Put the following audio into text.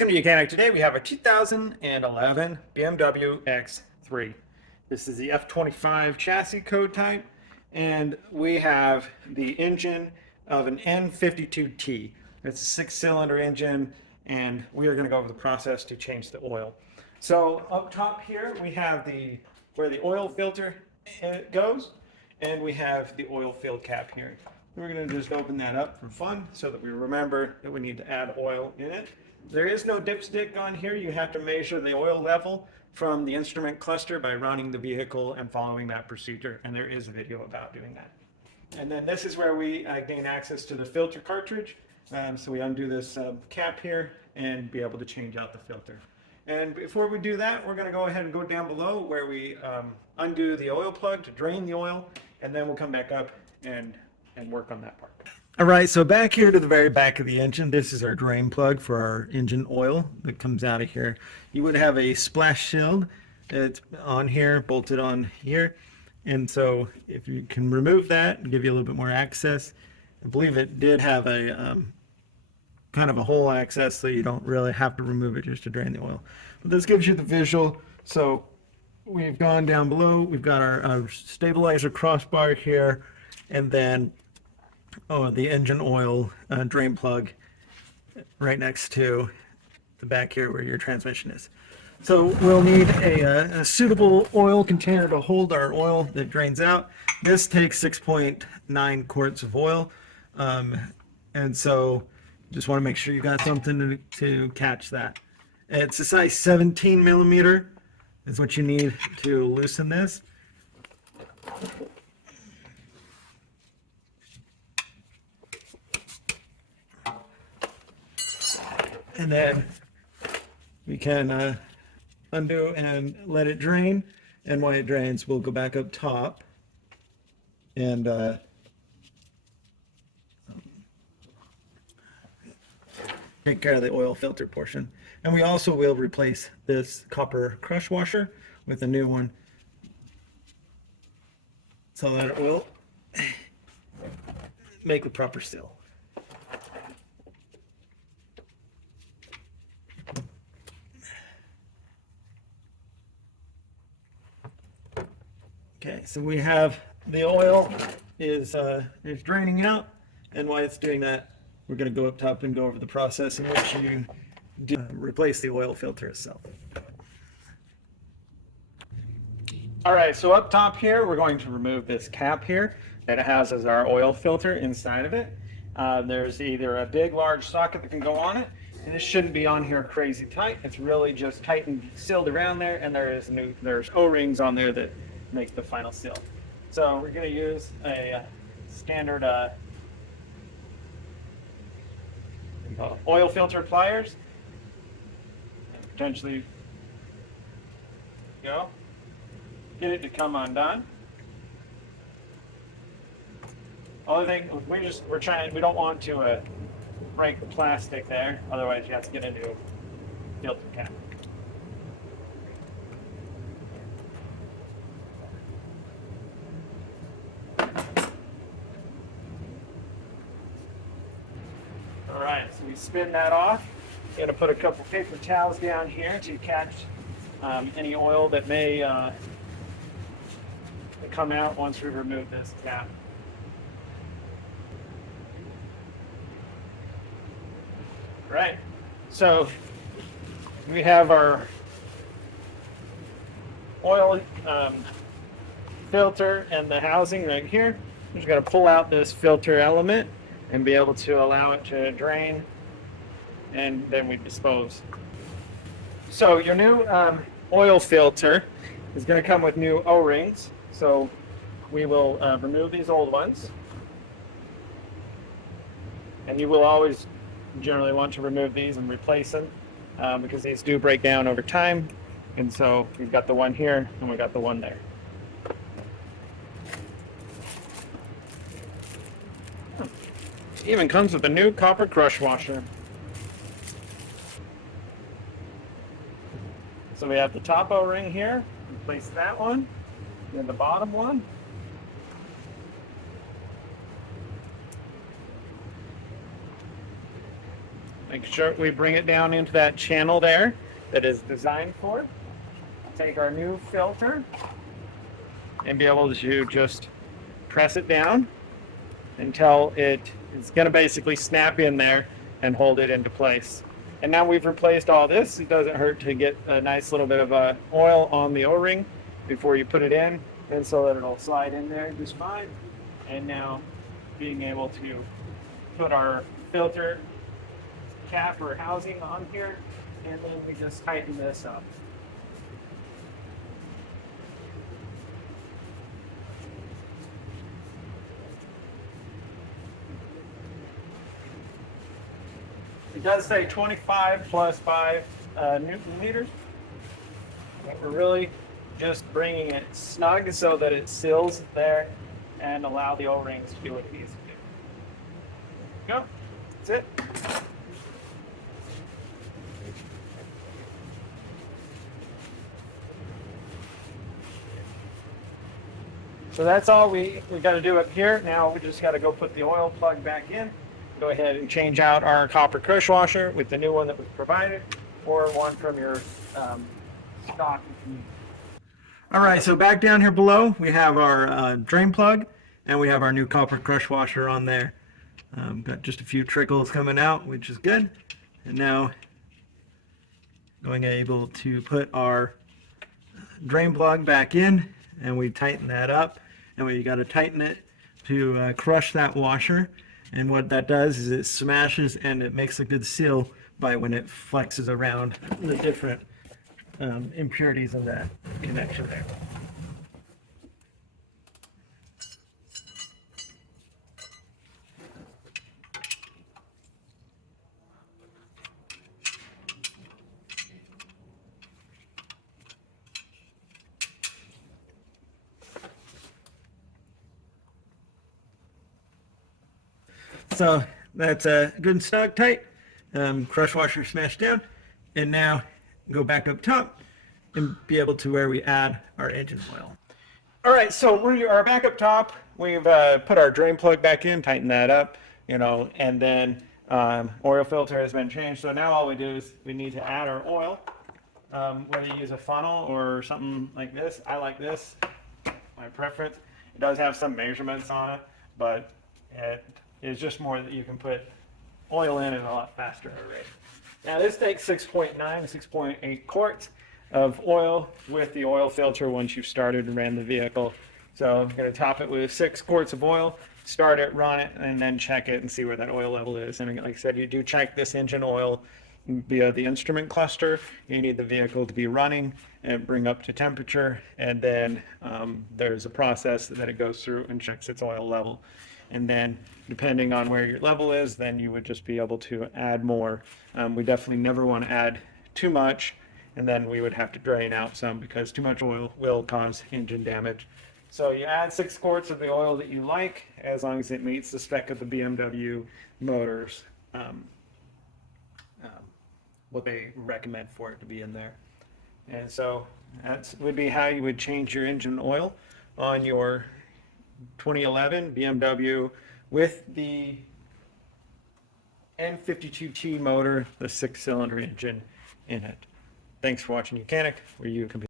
Welcome to Mechanic. Today we have a 2011 BMW X3. This is the F25 chassis code type, and we have the engine of an N52T. It's a 6-cylinder engine, and we are going to go over the process to change the oil. So up top here we have where the oil filter goes, and we have the oil fill cap here. We're going to just open that up for fun so that we remember that we need to add oil in it. There is no dipstick on here. You have to measure the oil level from the instrument cluster by running the vehicle and following that procedure, and there is a video about doing that. And then this is where we gain access to the filter cartridge. So we undo this cap here and be able to change out the filter. And before we do that, we're going to go ahead and go down below where we undo the oil plug to drain the oil, and then we'll come back up and work on that part. All right, so back here to the very back of the engine, this is our drain plug for our engine oil that comes out of here. You would have a splash shield that's on here, bolted on here. And so if you can remove that and give you a little bit more access, I believe it did have a kind of a hole access, so you don't really have to remove it just to drain the oil. But this gives you the visual. So we've gone down below, we've got our stabilizer crossbar here, and then the engine oil drain plug right next to the back here where your transmission is. So we'll need a suitable oil container to hold our oil that drains out. This takes 6.9 quarts of oil, and so just want to make sure you got something to catch that. It's a size 17 millimeter is what you need to loosen this. And then we can undo and let it drain. And while it drains, we'll go back up top and take care of the oil filter portion. And we also will replace this copper crush washer with a new one, so that it will make the proper seal. Okay, so we have the oil is draining out, and while it's doing that, we're going to go up top and go over the process in which you replace the oil filter itself. All right, so up top here, we're going to remove this cap here that houses our oil filter inside of it. There's either a big, large socket that can go on it, and this shouldn't be on here crazy tight. It's really just tightened, sealed around there, and there's O-rings on there that makes the final seal. So we're going to use a standard oil filter pliers. And potentially get it to come undone. Only thing we don't want to break the plastic there, otherwise you have to get a new filter cap. All right, so we spin that off. You're going to put a couple paper towels down here to catch any oil that may come out once we remove this cap. Right, so we have our oil filter and the housing right here. We're just going to pull out this filter element and be able to allow it to drain, and then we dispose. So your new oil filter is going to come with new O-rings, so we will remove these old ones, and you will always generally want to remove these and replace them because these do break down over time. And so we've got the one here and we got the one there. It even comes with a new copper crush washer. So we have the top O-ring here, replace that one, and the bottom one. Make sure we bring it down into that channel there that is designed for it. Take our new filter and be able to just press it down until it is going to basically snap in there and hold it into place. And now we've replaced all this. It doesn't hurt to get a nice little bit of oil on the O-ring before you put it in, and so that it'll slide in there just fine. And now being able to put our filter cap or housing on here, and then we just tighten this up. It does say 25 plus 5 Newton meters. But we're really just bringing it snug so that it seals there and allow the O-rings to do what it needs to do. There you go. That's it. So that's all we got to do up here. Now we just got to go put the oil plug back in. Go ahead and change out our copper crush washer with the new one that was provided, or one from your stock. All right, so back down here below, we have our drain plug, and we have our new copper crush washer on there. Got just a few trickles coming out, which is good. And now going able to put our drain plug back in, and we tighten that up, and we got to tighten it to crush that washer. And what that does is it smashes and it makes a good seal by when it flexes around the different impurities of that connection there. So that's good and snug tight. Crush washer smashed down, and now go back up top and be able to where we add our engine oil. All right, so we are back up top. We've put our drain plug back in, tightened that up, and then oil filter has been changed. So now all we do is we need to add our oil. Whether you use a funnel or something like this, I like this, my preference. It does have some measurements on it, but it is just more that you can put oil in at a lot faster rate. Now this takes 6.9, 6.8 quarts of oil with the oil filter once you've started and ran the vehicle. So I'm going to top it with 6 quarts of oil, start it, run it, and then check it and see where that oil level is. And like I said, you do check this engine oil via the instrument cluster. You need the vehicle to be running and bring up to temperature, and then there's a process that it goes through and checks its oil level. And then depending on where your level is, then you would just be able to add more. We definitely never want to add too much, and then we would have to drain out some because too much oil will cause engine damage. So you add 6 quarts of the oil that you like, as long as it meets the spec of the BMW motors, what they recommend for it to be in there. And so that would be how you would change your engine oil on your 2011 BMW with the N52T motor, the 6-cylinder engine in it. Thanks for watching Mechanic, where you can be